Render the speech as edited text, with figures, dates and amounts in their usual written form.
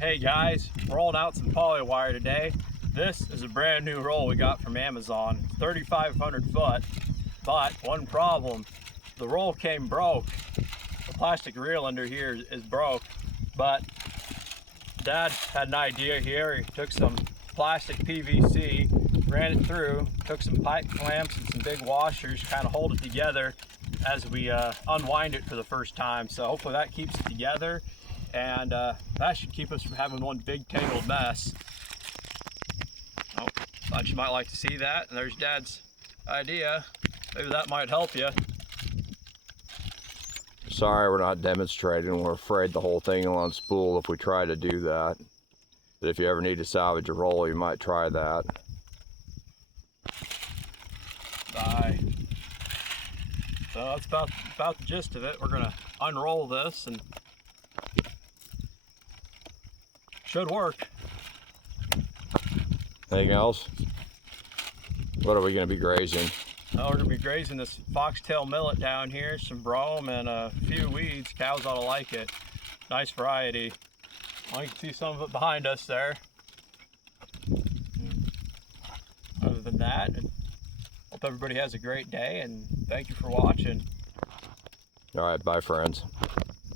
Hey guys, rolling out some poly wire today. This is a brand new roll we got from Amazon, 3,500 foot, but one problem, the roll came broke. The plastic reel under here is broke, but Dad had an idea here. He took some plastic PVC, ran it through, took some pipe clamps and some big washers, kind of hold it together as we unwind it for the first time. So hopefully that keeps it together, and that should keep us from having one big tangled mess. Oh, thought you might like to see that, and there's Dad's idea. Maybe that might help you. Sorry we're not demonstrating. We're afraid the whole thing will unspool if we try to do that. But if you ever need to salvage a roll, you might try that. Bye. So that's about the gist of it. We're gonna unroll this and should work. Anything else? What are we going to be grazing? We're gonna be grazing this foxtail millet down here, some brome and a few weeds. Cows ought to like it. Nice variety. Well, you can see some of it behind us there. Other than that, hope everybody has a great day, and thank you for watching. All right, bye friends.